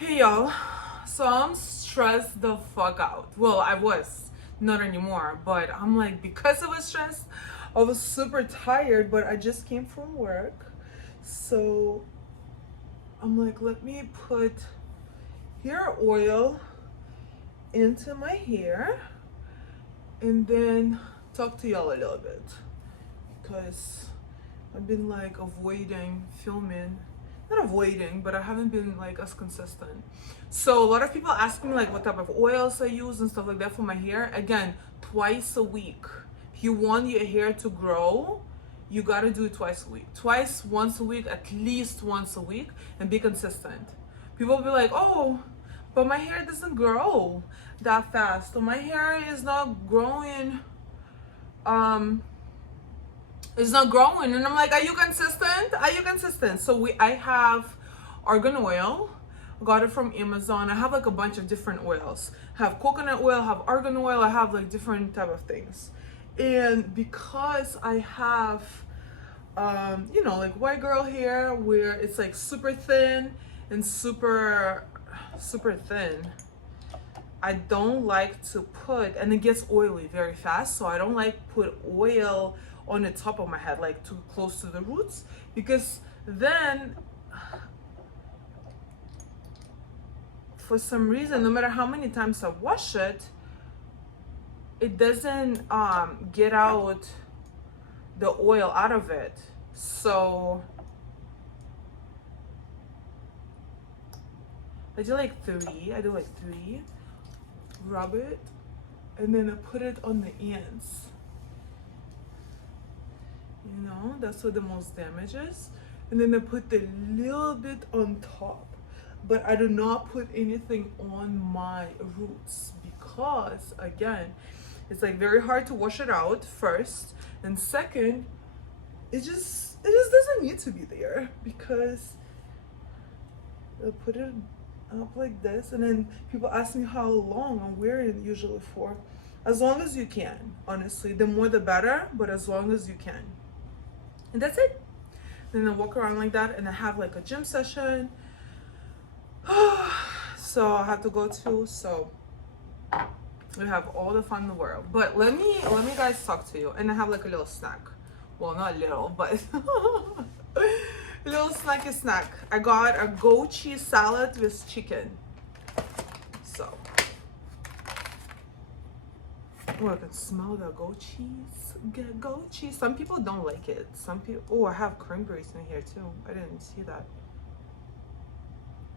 Hey y'all, so I'm stressed the fuck out. Well, I was, not anymore, but I'm like, because I was stressed, I was super tired, but I just came from work. So I'm like, let me put hair oil into my hair and then talk to y'all a little bit because I've been like avoiding filming, not avoiding, but I haven't been like as consistent. So a lot of people ask me like what type of oils I use and stuff like that for my hair. Again, twice a week. If you want your hair to grow, you gotta do it twice a week. Once a week, at least once a week, and be consistent. People will be like, oh, but my hair doesn't grow that fast. So my hair is not growing. It's not growing, and I'm like, are you consistent? So I have argan oil. Got it from Amazon. I have like a bunch of different oils. I have coconut oil, I have argan oil, I have like different type of things. And because I have like white girl hair where it's like super thin and super thin, I don't like to put, and it gets oily very fast, so I don't like put oil on the top of my head, like too close to the roots, because then for some reason, no matter how many times I wash it, it doesn't get out the oil out of it. So I do like three, rub it, and then I put it on the ends. That's where the most damage is. And then I put a little bit on top, but I do not put anything on my roots because, again, it's like very hard to wash it out first, and second, it just doesn't need to be there, because I put it up like this, and then people ask me how long I'm wearing it usually for. As long as you can, honestly. The more the better, but as long as you can. And that's it. Then I walk around like that, and I have like a gym session. So I have to go to, so we have all the fun in the world. But let me guys talk to you. And I have like a little snack. Well, not little, but a little snacky snack. I got a goat cheese salad with chicken. So oh, I can smell the goat cheese. Goat cheese. Some people don't like it. Some people. Oh, I have cranberries in here too. I didn't see that.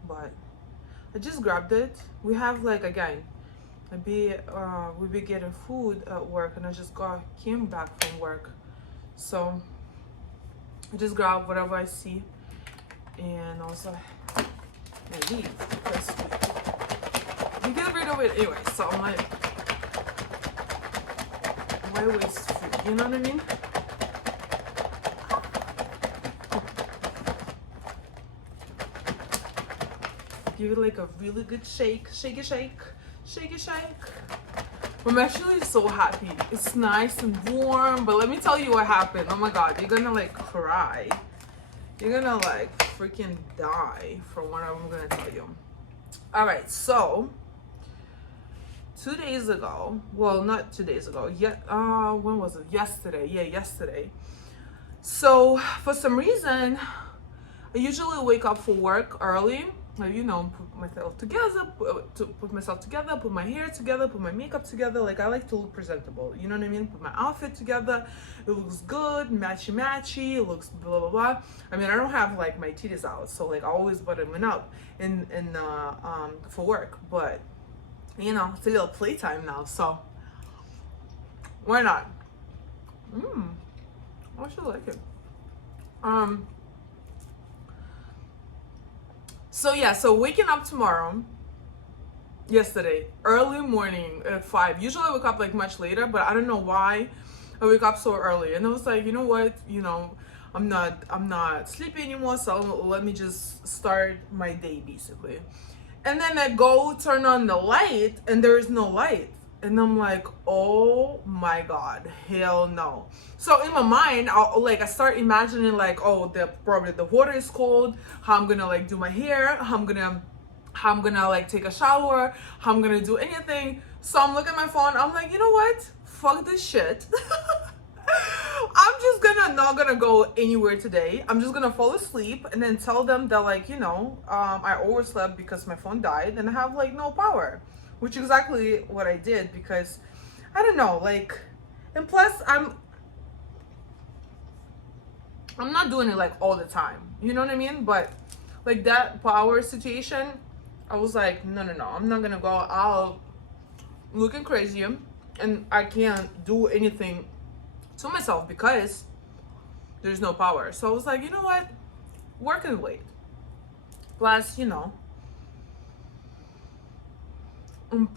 But I just grabbed it. We have like, again, we be getting food at work, and I just came back from work, so I just grab whatever I see, and also I leave because we get rid of it anyway. So I'm like, why waste food? You know what I mean? Give it like a really good shake. Shake it, shake. Shake it, shake. I'm actually so happy. It's nice and warm, but let me tell you what happened. Oh my god, you're gonna like cry. You're gonna like freaking die from what I'm gonna tell you. All right, so 2 days ago, well, not 2 days ago, yet when was it? Yesterday. Yeah, yesterday. So for some reason, I usually wake up for work early, like, put myself together, put my hair together, put my makeup together. Like, I like to look presentable, you know what I mean? Put my outfit together, it looks good, matchy, it looks blah blah blah. I mean, I don't have like my titties out, so like I always button them up in for work, but it's a little playtime now, so why not? I should like it. So waking up yesterday, early morning at 5. Usually I wake up like much later, but I don't know why I wake up so early. And I was like, you know what? I'm not sleepy anymore, so let me just start my day basically. And then I go turn on the light, and there is no light. And I'm like, oh my god, hell no. So in my mind, I start imagining like, oh, probably the water is cold, how I'm gonna like do my hair, how I'm gonna how I'm gonna like take a shower, how I'm gonna do anything. So I'm looking at my phone. I'm like, you know what? Fuck this shit. I'm just gonna not gonna go anywhere today. I'm just gonna fall asleep and then tell them that like, you know, I overslept because my phone died and I have like no power, which is exactly what I did because I don't know, like, and plus I'm not doing it like all the time, you know what I mean? But like that power situation, I was like, no, I'm not gonna go out looking crazy and I can't do anything to myself because there's no power. So I was like, you know what? Work and wait. Plus, you know, I'm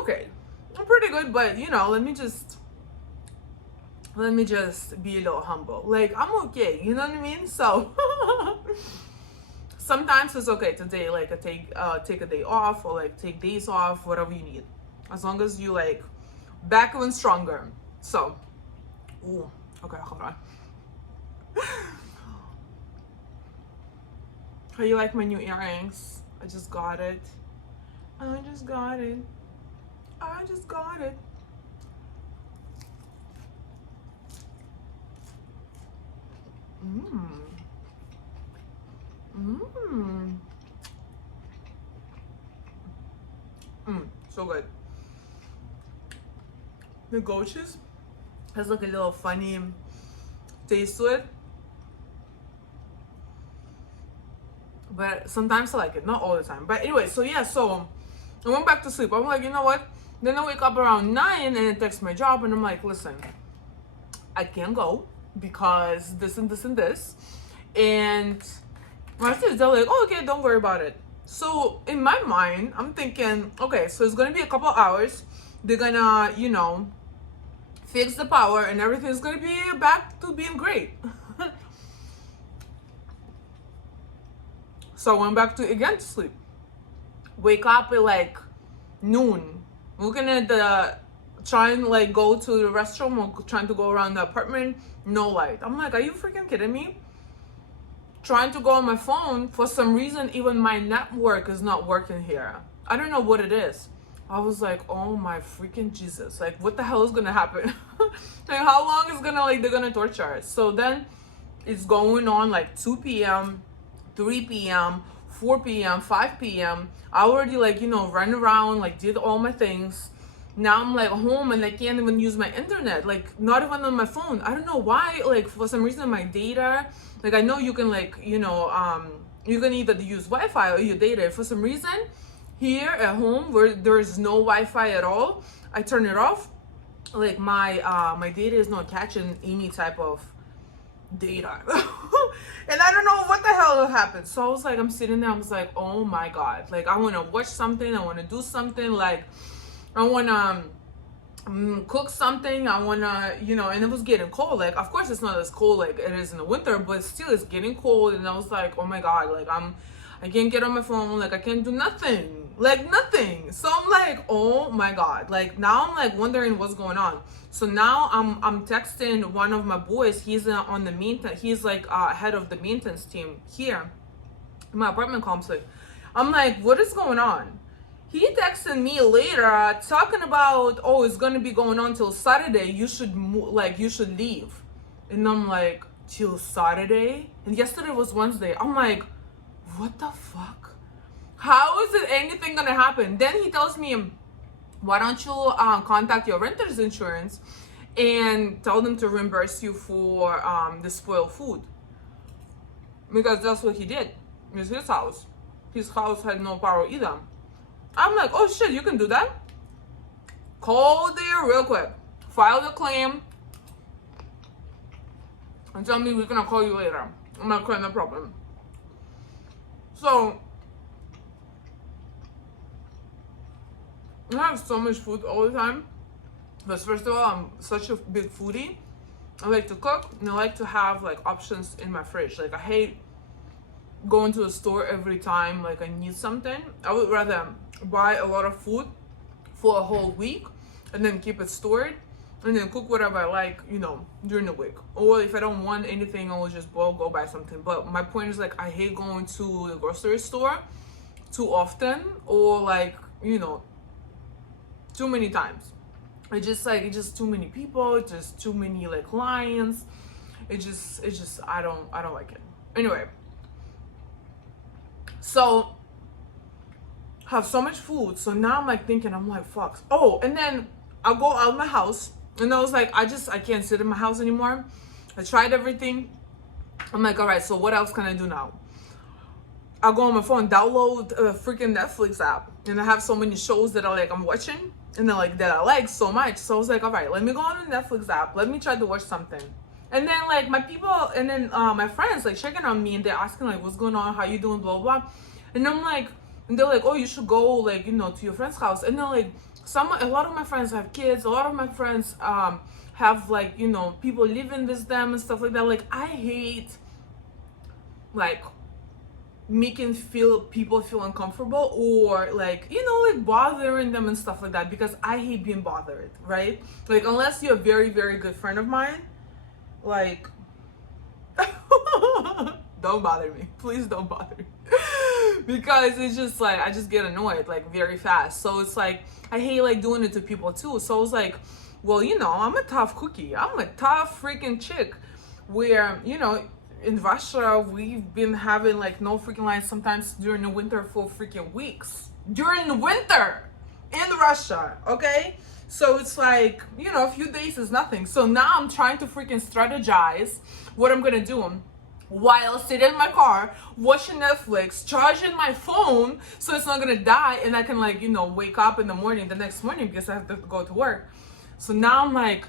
okay. I'm pretty good, but you know, let me just be a little humble. Like, I'm okay, you know what I mean? So sometimes it's okay to take a day off or like take days off, whatever you need, as long as you like back even stronger. So, ooh, okay, hold on. How you like my new earrings? I just got it. I just got it. Mmm. Mmm. So good. The goat cheese has like a little funny taste to it, but sometimes I like it, not all the time. But anyway, so yeah, so I went back to sleep. I'm like, you know what? Then I wake up around 9 and I text my job and I'm like, listen, I can't go because this and this and this. And my sisters, they're like, oh, okay, don't worry about it. So in my mind, I'm thinking, okay, so it's gonna be a couple hours. They're gonna, you know, fix the power and everything's gonna be back to being great. So I went back to sleep. Wake up at like noon, looking at trying to like go to the restroom or trying to go around the apartment, no light. I'm like, are you freaking kidding me? Trying to go on my phone, for some reason even my network is not working here. I don't know what it is. I was like, oh my freaking Jesus, like what the hell is gonna happen? Like how long is gonna like they're gonna torture us? So then it's going on like 2 p.m, 3 p.m, 4 p.m, 5 p.m. I already like, you know, ran around, like did all my things. Now I'm like home and I can't even use my internet, like not even on my phone. I don't know why, like for some reason my data, like I know you can like, you know, you can either use Wi-Fi or your data. For some reason here at home where there's no Wi-Fi at all, I turn it off. Like my data is not catching any type of data. And I don't know what the hell happened. So I was like, I'm sitting there, I was like, oh my God, like I want to watch something, I want to do something, like I want to cook something, I want to, you know, and it was getting cold. Like, of course it's not as cold like it is in the winter, but still it's getting cold. And I was like, oh my God, like I can't get on my phone, like I can't do nothing, like nothing. So I'm like, oh my God, like now I'm like wondering what's going on. So now I'm texting one of my boys. He's on the maintenance, he's like head of the maintenance team here in my apartment complex. I'm like, what is going on? He texted me later talking about, oh, it's gonna be going on till Saturday, you should you should leave. And I'm like, till Saturday? And yesterday was Wednesday. I'm like, what the fuck? How is it anything gonna happen? Then he tells me, why don't you contact your renter's insurance and tell them to reimburse you for the spoiled food? Because that's what he did. It's his house. His house had no power either. I'm like, oh shit, you can do that? Call there real quick, file the claim, and tell me we're gonna call you later. I'm like, okay, no problem. So I have so much food all the time because first of all, I'm such a big foodie. I like to cook and I like to have like options in my fridge. Like I hate going to a store every time like I need something. I would rather buy a lot of food for a whole week and then keep it stored and then cook whatever I like, you know, during the week. Or if I don't want anything, I will just go buy something. But my point is like I hate going to the grocery store too often, or like, you know, too many times. It's just too many people, just too many like lines. It just I don't like it. Anyway, so have so much food. So now I'm like thinking, I'm like, fuck. Oh, and then I'll go out of my house, and I was like, I can't sit in my house anymore. I tried everything. I'm like, all right, so what else can I do now? I'll go on my phone, download a freaking Netflix app, and I have so many shows that I'm watching, and then like that I like so much. So I was like, all right, let me go on the Netflix app. Let me try to watch something. And then like my people, and then my friends like checking on me, and they're asking like, what's going on? How you doing? Blah blah. And I'm like, and they're like, oh, you should go like, you know, to your friend's house. And then like a lot of my friends have kids. A lot of my friends have like, you know, people living with them and stuff like that. Like I hate like making people feel uncomfortable, or like, you know, like bothering them and stuff like that, because I hate being bothered, right? Like unless you're a very very good friend of mine, like don't bother me, please don't bother me. Because it's just like I just get annoyed like very fast. So it's like I hate like doing it to people too. So it's like, well, you know, I'm a tough cookie, I'm a tough freaking chick, where, you know, in Russia we've been having like no freaking lines sometimes during the winter for freaking weeks during the winter in Russia, okay? So it's like, you know, a few days is nothing. So now I'm trying to freaking strategize what I'm gonna do while sitting in my car watching Netflix, charging my phone so it's not gonna die, and I can like, you know, wake up in the next morning because I have to go to work. So now I'm like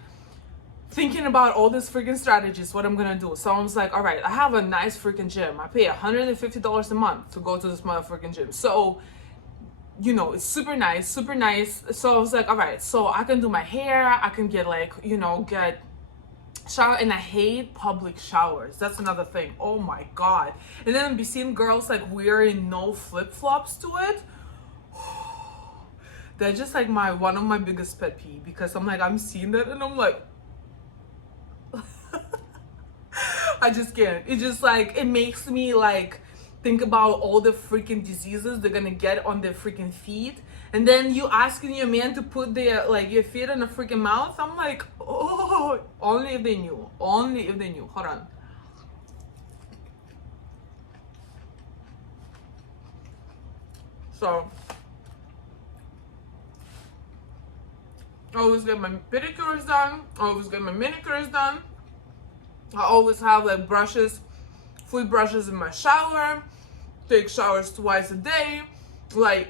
thinking about all these freaking strategies, what I'm gonna do. So I was like, all right, I have a nice freaking gym. I pay $150 a month to go to this motherfucking gym. So, you know, it's super nice, super nice. So I was like, all right, so I can do my hair, I can get like, you know, get shower. And I hate public showers. That's another thing. Oh my god. And then I'd be seeing girls like wearing no flip-flops to it. That's just like one of my biggest pet peeve, because I'm like, I'm seeing that and I'm like, I just can't. It just like, it makes me like think about all the freaking diseases they're gonna get on their freaking feet. And then you asking your man to put their like your feet in a freaking mouth. I'm like, oh, only if they knew. Only if they knew. Hold on. So I always get my pedicures done. I always get my manicures done. I always have like brushes, foot brushes in my shower. Take showers twice a day. Like,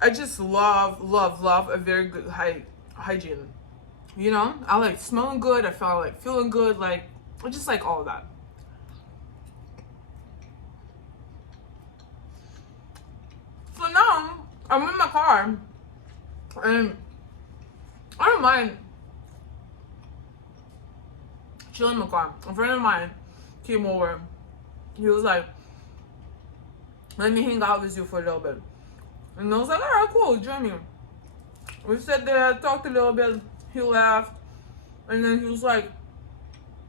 I just love a very good hygiene. You know, I like smelling good. I feel like feeling good. Like, I just like all of that. So now I'm in my car, and I don't mind chilling in my car. A friend of mine came over. He was like, let me hang out with you for a little bit. And I was like, all right, cool, join me. We sat there, talked a little bit. He laughed. And then he was like,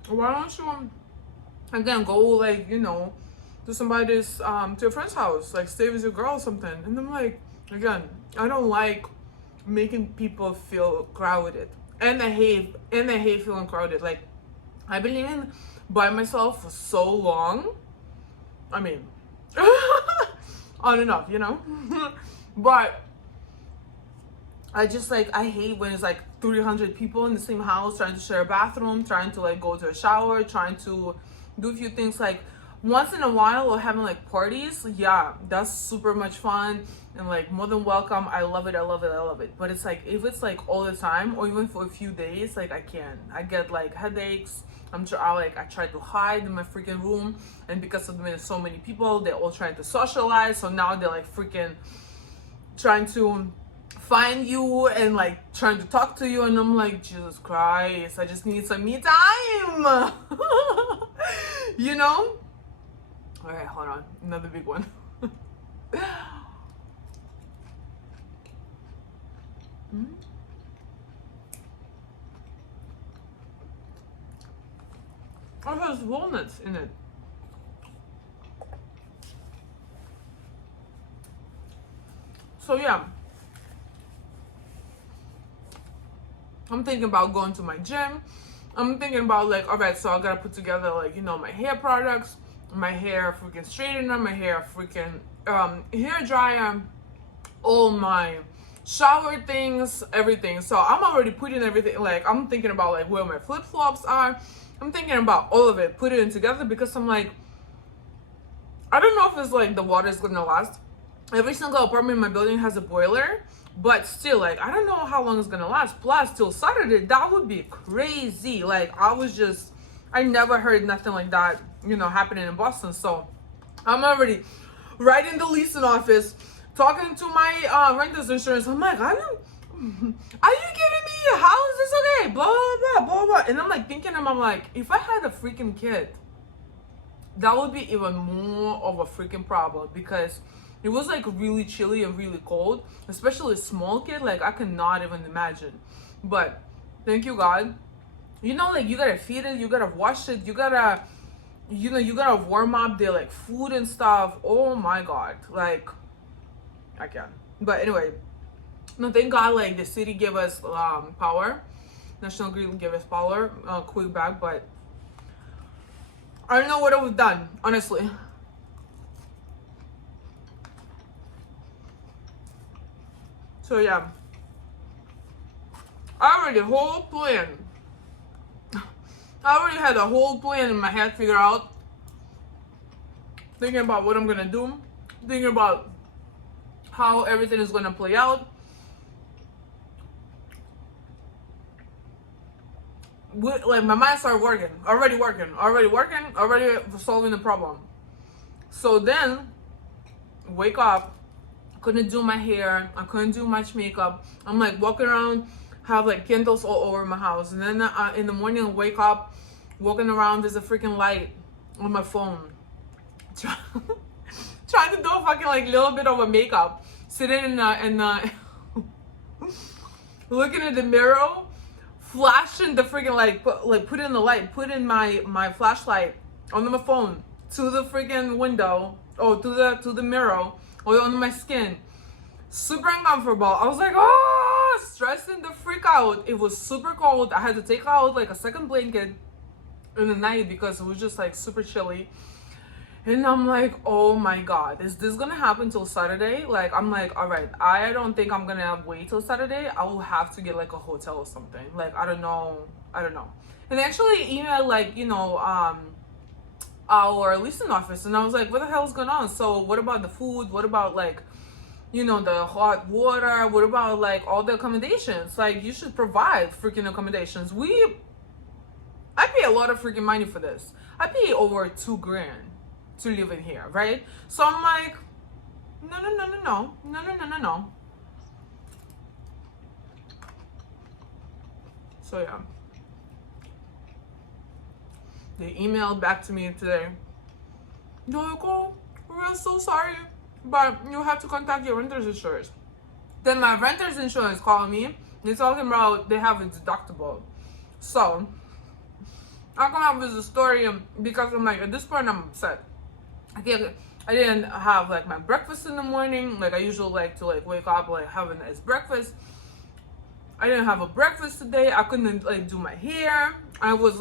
why don't you, again, go, like, you know, to somebody's, to your friend's house, like, stay with your girl or something. And I'm like, again, I don't like making people feel crowded. And I hate feeling crowded. Like, I've been living by myself for so long. I mean, on and off, you know. But I just like, I hate when it's like 300 people in the same house trying to share a bathroom, trying to like go to a shower, trying to do a few things. Like once in a while, or having like parties, yeah, that's super much fun and like more than welcome. I love it, I love it, I love it. But it's like, if it's like all the time or even for a few days, like I can't. I get like headaches. I try to hide in my freaking room, and because of so many people, they're all trying to socialize. So now they're like freaking trying to find you and like trying to talk to you, and I'm like, Jesus Christ, I just need some me time. You know. All right, hold on, another big one. It has walnuts in it. So yeah, I'm thinking about going to my gym. I'm thinking about like, all right, so I gotta put together like, you know, my hair products, my hair freaking straightener, my hair freaking hair dryer, all my shower things, everything. So I'm already putting everything, like I'm thinking about like where my flip-flops are. I'm thinking about all of it, put it in together, because I'm like, I don't know if it's like the water is gonna last. Every single apartment in my building has a boiler, but still, like, I don't know how long it's gonna last. Plus, till Saturday, that would be crazy. Like, I never heard nothing like that, you know, happening in Boston. So I'm already writing the leasing office, talking to my renter's insurance. I'm like, are you kidding me? How is this okay? Blah, blah, blah, blah, blah. And I'm like thinking, I'm like, if I had a freaking kid, that would be even more of a freaking problem, because it was like really chilly and really cold, especially a small kid. Like, I cannot even imagine. But thank you, God. You know, like, you gotta feed it, you gotta wash it, you gotta, you know, you gotta warm up their like food and stuff. Oh my God, like, I can't. But anyway, no, thank God, like, the city gave us power. National Grid gave us power quick back, but I don't know what I would have done, honestly. So yeah, I already whole plan. I already had a whole plan in my head figured out. Thinking about what I'm gonna do, thinking about how everything is gonna play out. Like, my mind started working, already solving the problem. So then, wake up, couldn't do my hair, I couldn't do much makeup. I'm like walking around, have like candles all over my house, and then in the morning I wake up, walking around, there's a freaking light on my phone. Trying to do a fucking like little bit of a makeup, sitting in looking at the mirror, flashing the freaking like put in the light, put in my flashlight on my phone to the freaking window, or to the mirror, or on my skin. Super uncomfortable. I was like, oh, stressing the freak out. It was super cold. I had to take out like a second blanket in the night because it was just like super chilly. And I'm like, oh my God, is this gonna happen till Saturday? Like, I'm like, all right, I don't think I'm gonna wait till Saturday. I will have to get like a hotel or something. Like, I don't know. And they actually emailed like, you know, our leasing office, and I was like, what the hell is going on? So what about the food? What about like, you know, the hot water? What about like all the accommodations? Like, you should provide freaking accommodations. I pay a lot of freaking money for this. I pay over $2,000 to live in here, right? So I'm like, no. So yeah, they emailed back to me today. They're like, oh, we're so sorry, but you have to contact your renter's insurance. Then my renter's insurance called me. They're talking about they have a deductible. So I come up with a story because I'm like, at this point I'm upset. I didn't have like my breakfast in the morning. Like, I usually like to like wake up, like have a nice breakfast. I didn't have a breakfast today. I couldn't like do my hair. I felt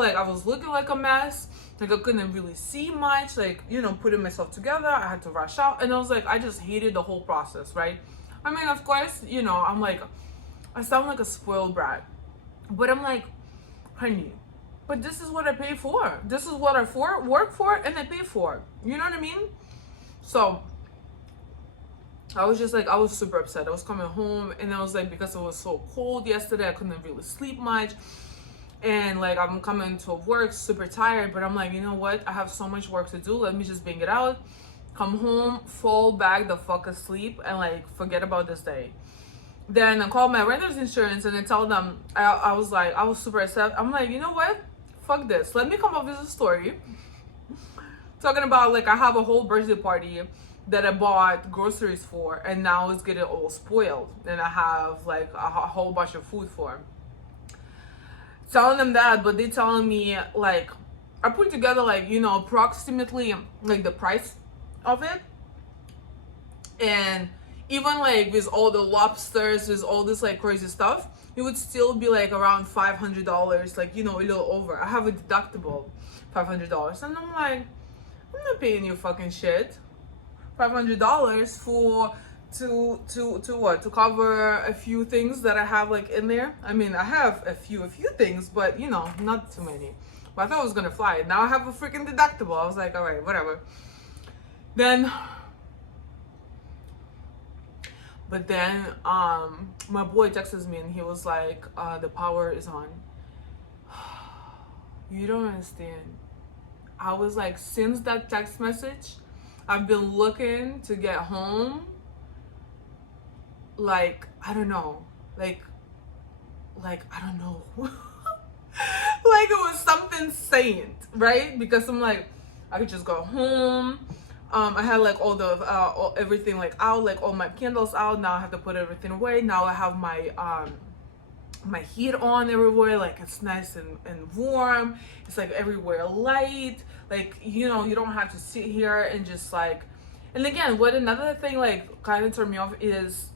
like I was looking like a mess. Like, I couldn't really see much, like, you know, putting myself together. I had to rush out, and I was like, I just hated the whole process, right? I mean, of course, you know, I'm like, I sound like a spoiled brat, but I'm like, honey, but this is what I pay for. This is what I work for, and I pay for. You know what I mean? So I was just like, I was super upset. I was coming home, and I was like, because it was so cold yesterday, I couldn't really sleep much. And like, I'm coming to work super tired, but I'm like, you know what? I have so much work to do. Let me just bang it out, come home, fall back the fuck asleep, and like forget about this day. Then I called my renter's insurance, and I told them, I was like, I was super upset. I'm like, you know what? Fuck this. Let me come up with a story. Talking about like, I have a whole birthday party that I bought groceries for, and now it's getting all spoiled, and I have like a whole bunch of food for. Telling them that, but they telling me like, I put together like, you know, approximately like the price of it, and even like with all the lobsters, with all this like crazy stuff, it would still be like around $500, like, you know, a little over. I have a deductible, $500, and I'm like, I'm not paying you fucking shit. $500 for to what, to cover a few things that I have like in there. I mean, I have a few things, but you know, not too many. But I thought I was gonna fly. Now I have a freaking deductible. I was like, all right, whatever. Then my boy texts me and he was like, the power is on. You don't understand. I was like, since that text message, I've been looking to get home. Like, I don't know. Like I don't know. Like it was something saint, right? Because I'm like, I could just go home. I had like all the everything like out, like all my candles out. Now I have to put everything away. Now I have my my heat on everywhere, like it's nice and warm. It's like everywhere light, like, you know, you don't have to sit here and just like. And again, what another thing like kind of turned me off is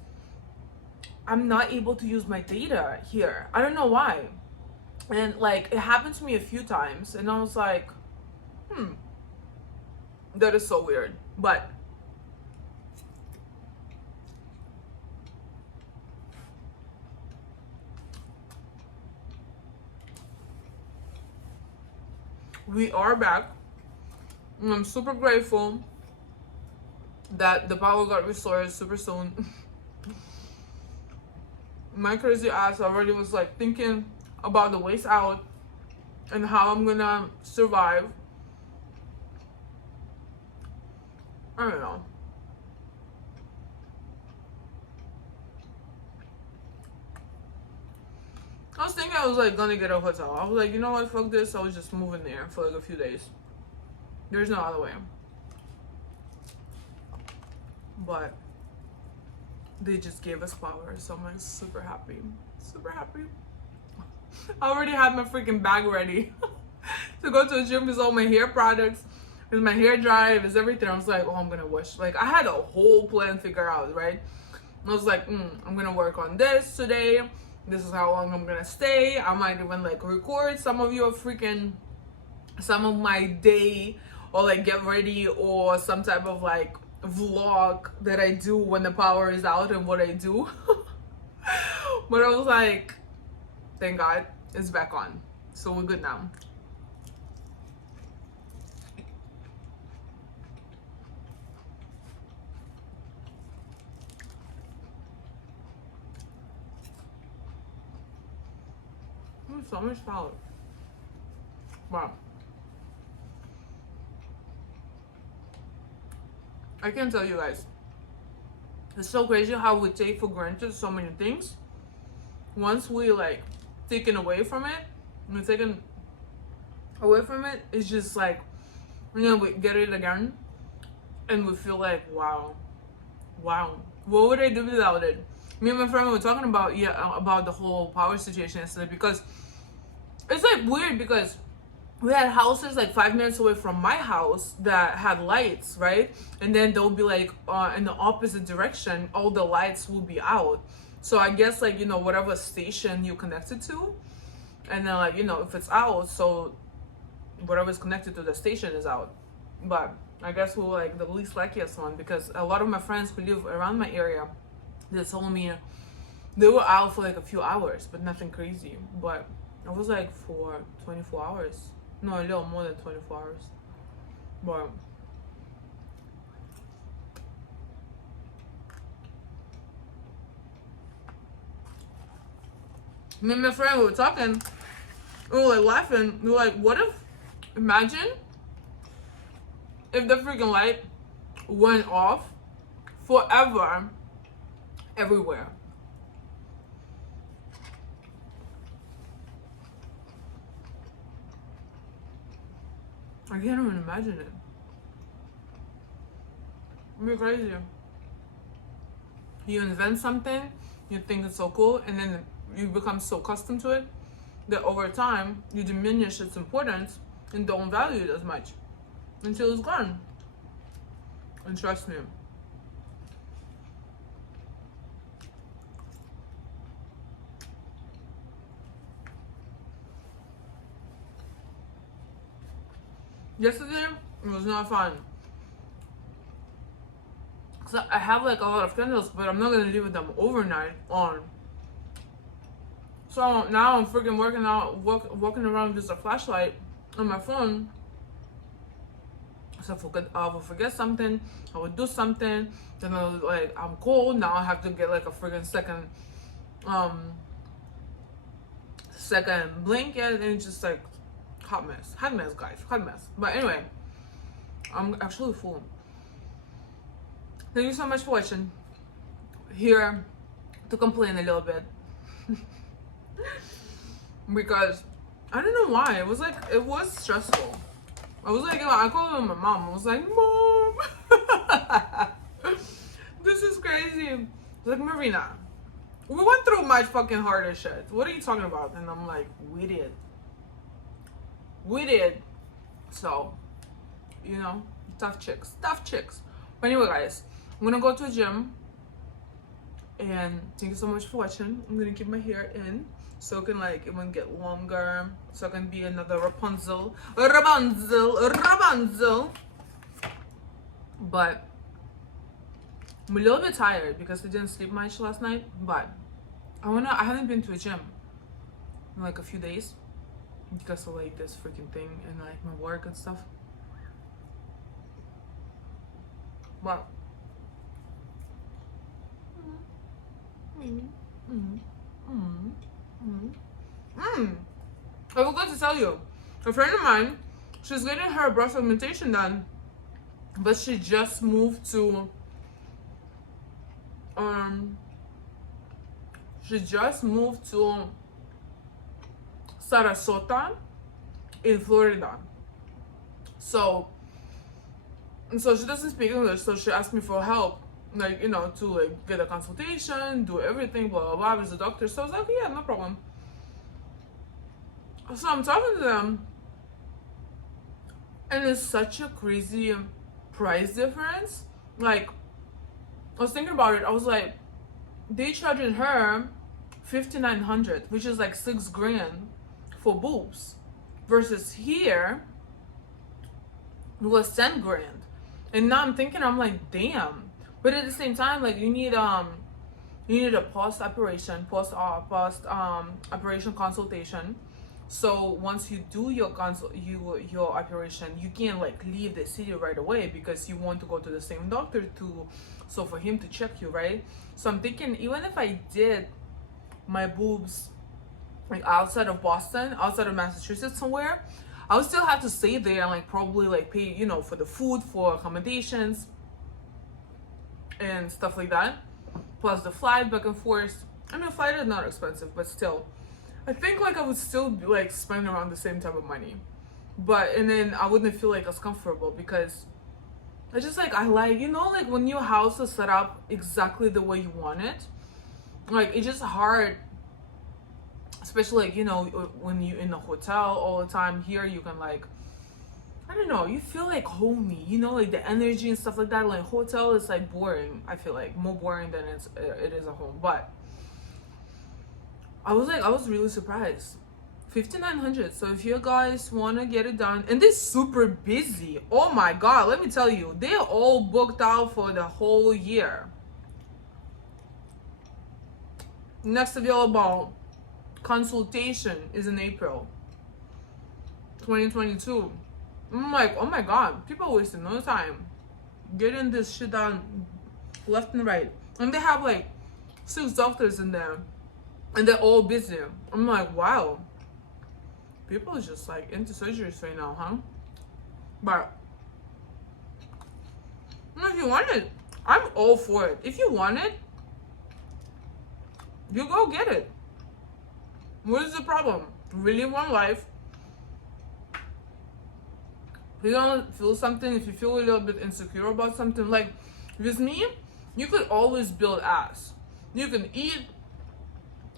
I'm not able to use my data here. I don't know why. And like it happened to me a few times and I was like, that is so weird. But we are back, and I'm super grateful that the power got restored super soon. My crazy ass already was like thinking about the ways out and how I'm gonna survive. I don't know. I was thinking I was like gonna get a hotel. I was like, you know what, fuck this. I was just moving there for like a few days. There's no other way. But they just gave us power, so I'm like super happy. Super happy. I already had my freaking bag ready to go to the gym with all my hair products, with my hair dryer, with everything. I was like, oh, I'm gonna wash. Like I had a whole plan figured out, right? I was like, I'm gonna work on this today. This is how long I'm gonna stay. I might even like record some of your freaking, some of my day, or like get ready, or some type of like vlog that I do when the power is out and what I do. But I was like, thank God it's back on, so we're good now. So much salad. Wow. I can tell you guys, it's so crazy how we take for granted so many things. Once we like taken away from it, we're taken away from it, it's just like, you know, we get it again and we feel like, wow, what would I do without it? Me and my friend were talking about about the whole power situation yesterday, because it's like weird, because we had houses like 5 minutes away from my house that had lights, right? And then they'll be like in the opposite direction, all the lights will be out. So I guess like, you know, whatever station you connected to, and then like, you know, if it's out, so whatever's connected to the station is out. But I guess we're like the least luckiest one, because a lot of my friends who live around my area, they told me they were out for like a few hours, but nothing crazy. But I was like for 24 hours. No, a little more than 24 hours. But me and my friend, we were talking, we were like laughing. We were like, what if, imagine if the freaking light went off forever everywhere. I can't even imagine it. It'd be crazy. You invent something, you think it's so cool, and then you become so accustomed to it that over time you diminish its importance and don't value it as much until it's gone. And trust me, Yesterday, it was not fun. So I have like a lot of candles, but I'm not gonna leave them overnight on. So now I'm freaking walking around with a flashlight on my phone. So I will forget something, I would do something, then I was like, I'm cold, now I have to get like a freaking second blanket, and it's just like hot mess guys, hot mess. But anyway, I'm actually full. Thank you so much for watching. Here to complain a little bit because I don't know why, it was stressful. I was like, I called my mom. I was like, Mom, this is crazy. I was like, Marina, we went through much fucking harder shit. What are you talking about? And I'm like, we did. So, you know, tough chicks. But anyway, guys, I'm gonna go to a gym. And thank you so much for watching. I'm gonna keep my hair in so it can like even get longer, so I can be another Rapunzel. But I'm a little bit tired because I didn't sleep much last night. But I haven't been to a gym in like a few days because of like this freaking thing and like my work and stuff. But I forgot to tell you, a friend of mine, she's getting her breast augmentation done, but she just moved to Sarasota in Florida. So she doesn't speak English, so she asked me for help, like, you know, to like get a consultation, do everything, blah blah blah, with the doctor. So I was like, yeah, no problem. So I'm talking to them, and it's such a crazy price difference. Like, I was thinking about it, I was like, they charging her $5,900, which is like $6,000 for boobs, versus here it was $10,000. And now I'm thinking, I'm like, damn. But at the same time, like, you need a post operation consultation. So once you do your operation, you can't like leave the city right away because you want to go to the same doctor for him to check you, right? So I'm thinking, even if I did my boobs like outside of Boston, outside of Massachusetts somewhere, I would still have to stay there and like probably like pay, you know, for the food, for accommodations and stuff like that, plus the flight back and forth. I mean, flight is not expensive, but still, I think like I would still be, like, spend around the same type of money, and then I wouldn't feel like as comfortable because I just like, I like, you know, like when your house is set up exactly the way you want it, like it's just hard, especially like, you know, when you're in a hotel all the time. Here you can like, I don't know, you feel like homey, you know, like the energy and stuff like that. Like hotel is like boring, I feel like more boring than it is a home. But I was really surprised. $5,900. So if you guys want to get it done, and they're super busy, oh my god, let me tell you, they're all booked out for the whole year. Next available consultation is in April 2022. I'm like, oh my god, people are wasting no time getting this shit done left and right. And they have like 6 doctors in there and they're all busy. I'm like, wow, people are just like into surgeries right now, huh? But if you want it, I'm all for it. If you want it, you go get it. What is the problem? Really want life. If you don't feel something, if you feel a little bit insecure about something, like with me, you could always build ass. You can eat,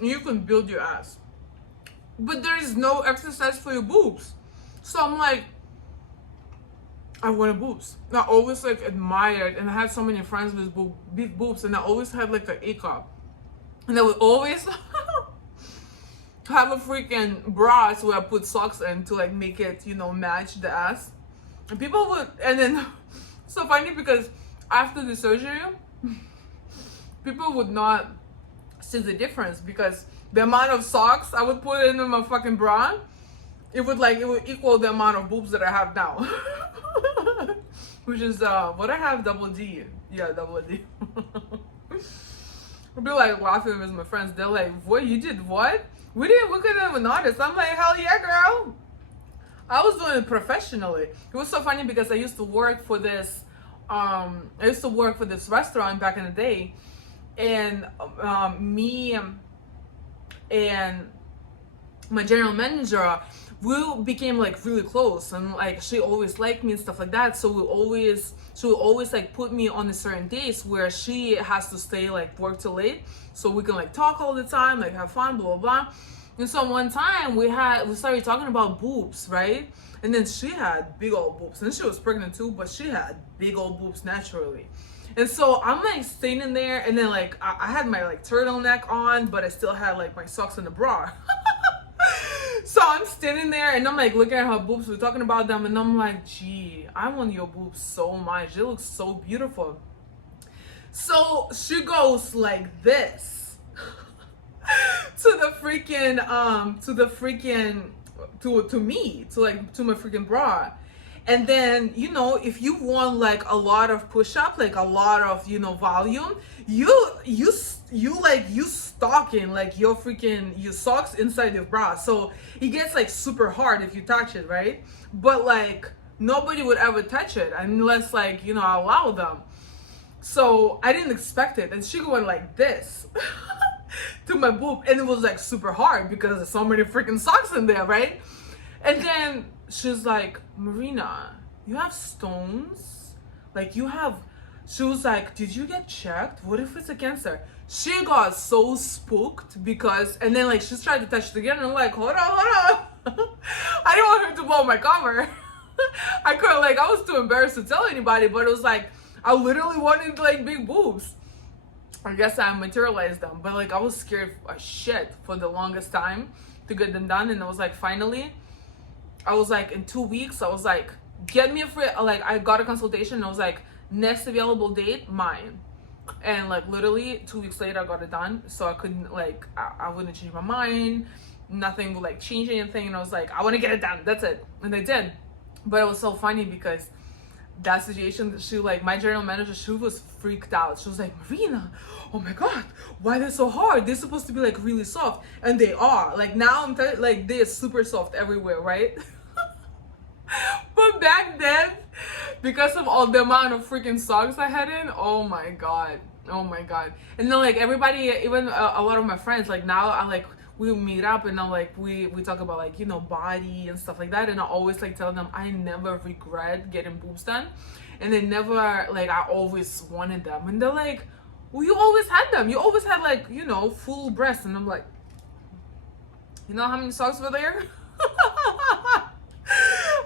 you can build your ass, but there is no exercise for your boobs. So I'm like, I wanted boobs. I always like admired, and I had so many friends with big boobs, and I always had like an A cup, and I would always have a freaking bra where I put socks in to like make it, you know, match the ass. And people would, and then so funny because after the surgery, people would not see the difference because the amount of socks I would put in my fucking bra, it would equal the amount of boobs that I have now. Which is what I have, double D. Yeah, double D. I'll be like laughing with my friends. They're like, "What, you did what? We couldn't even notice." I'm like, "Hell yeah, girl." I was doing it professionally. It was so funny because I used to work for this restaurant back in the day, and me and my general manager, we became like really close, and like she always liked me and stuff like that. So she would always like put me on a certain days where she has to stay like work till late, so we can like talk all the time, like have fun, blah blah blah. And so one time we started talking about boobs, right? And then she had big old boobs, and she was pregnant too, but she had big old boobs naturally. And so I'm like standing there, and then like I had my like turtleneck on, but I still had like my socks in the bra. So I'm standing there and I'm like looking at her boobs, we're talking about them, and I'm like, gee, I want your boobs so much. They look so beautiful. So she goes like this to my freaking bra. And then, you know, if you want like a lot of push-up, like a lot of, you know, volume, you stocking like your socks inside your bra. So it gets like super hard if you touch it, right? But like nobody would ever touch it unless like, you know, I allow them. So I didn't expect it. And she went like this to my boob, and it was like super hard because there's so many freaking socks in there, right? And then she's like, Marina, you have stones? Like she was like, did you get checked? What if it's a cancer? She got so spooked because, and then like she's tried to touch it again, and I'm like, hold on. I didn't want her to blow my cover. I couldn't, like, I was too embarrassed to tell anybody, but it was like, I literally wanted like big boobs. I guess I materialized them, but like I was scared as shit for the longest time to get them done. And I was like, finally, I was like, in 2 weeks, I was like, get me a free, like I got a consultation, and I was like, next available date, mine. And like literally 2 weeks later I got it done. So I couldn't like, I wouldn't change my mind, nothing would like change anything. And I was like, I want to get it done, that's it. And I did. But it was so funny because that situation, she like, my general manager, she was freaked out. She was like, Marina, oh my god, why they're so hard? They're supposed to be like really soft. And they are like, now I'm like, they're super soft everywhere, right? But back then, because of all the amount of freaking socks I had in, oh my god. And then like everybody, even a lot of my friends, like now I like, we meet up, and now like we talk about like, you know, body and stuff like that. And I always like tell them I never regret getting boobs done, and they never, like, I always wanted them. And they're like, well, you always had them, you always had like, you know, full breasts. And I'm like, you know how many socks were there?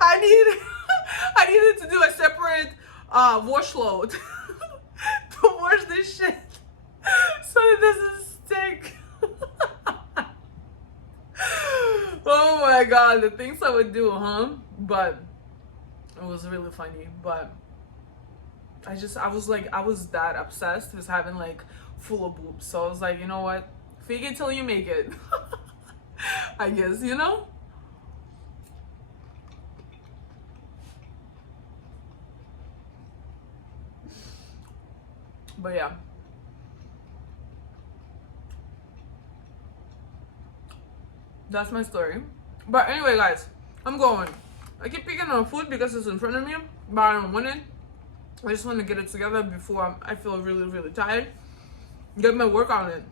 I needed to do a separate wash load to wash this shit so it doesn't stink. Oh my god, the things I would do, huh? But it was really funny. But I was that obsessed with having like full of boobs. So I was like, you know what? Fake it till you make it. I guess, you know? But yeah. That's my story. But anyway, guys, I'm going. I keep picking on food because it's in front of me, but I don't want it. I just want to get it together before I feel really, really tired. Get my workout in.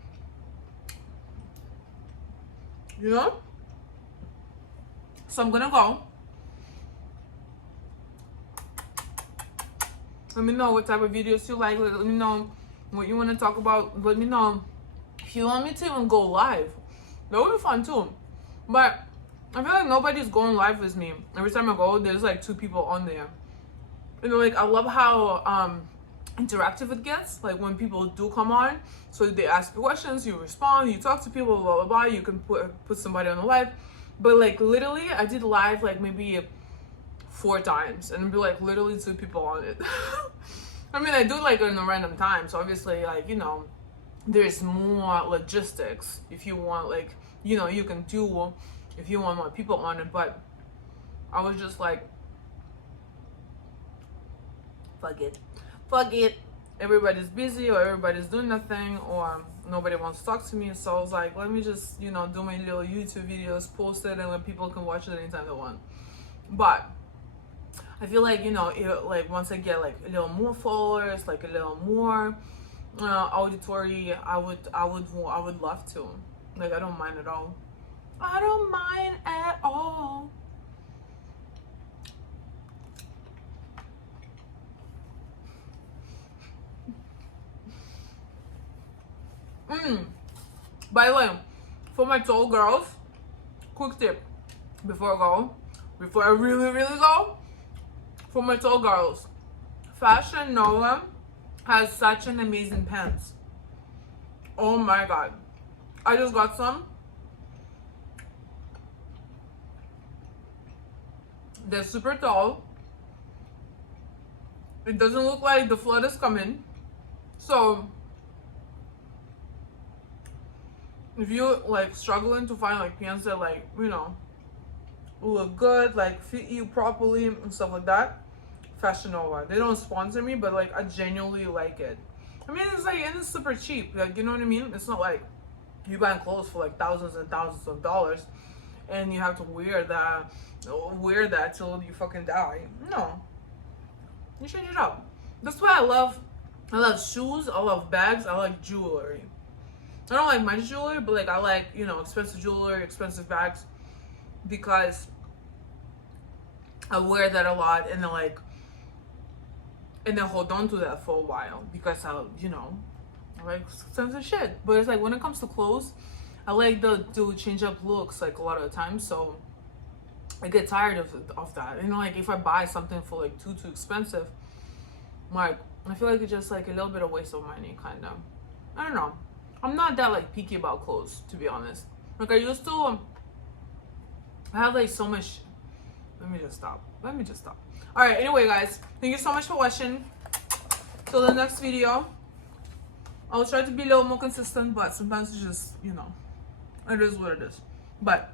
You know? So I'm gonna go. Let me know what type of videos you like. Let me know what you want to talk about. Let me know if you want me to even go live. That would be fun too. But I feel like nobody's going live with me. Every time I go, there's like 2 people on there. And like, I love how interactive it gets. Like when people do come on, so they ask you questions, you respond, you talk to people, blah blah blah. You can put somebody on the live. But like literally, I did live like maybe 4 times and be like literally 2 people on it. I mean, I do like in a random time, so obviously, like, you know, there's more logistics if you want, like, you know, you can do if you want more people on it. But I was just like, fuck it, everybody's busy or everybody's doing nothing or nobody wants to talk to me, so I was like, let me just, you know, do my little YouTube videos, post it, and then people can watch it anytime they want. But I feel like, you know, like once I get like a little more followers, like a little more auditory, I would love to. Like, I don't mind at all. I don't mind at all. By the way, for my tall girls, quick tip before I really go, for my tall girls, Fashion Nova has such an amazing pants. Oh my god, I just got some. They're super tall. It doesn't look like the flood is coming, so if you like struggling to find like pants that, like, you know, look good, like fit you properly and stuff like that, Fashion Nova. They don't sponsor me, but like I genuinely like it. I mean, it's like, and it's super cheap, like, you know what I mean? It's not like you buy clothes for like thousands and thousands of dollars and you have to wear that till you fucking die. No, you change it up. That's why I love shoes, I love bags, I like jewelry. I don't like much jewelry, but like I like, you know, expensive jewelry, expensive bags, because I wear that a lot, and then hold on to that for a while, because I, you know, I like expensive shit. But it's like when it comes to clothes, I like to change up looks like a lot of the time, so I get tired of that. You know, like if I buy something for like too expensive, like I feel like it's just like a little bit of waste of money, kind of. I don't know. I'm not that like picky about clothes, to be honest. Like I used to. I have like so much. Let me just stop. All right. Anyway, guys, thank you so much for watching. Till the next video. I'll try to be a little more consistent, but sometimes it's just, you know, it is what it is. But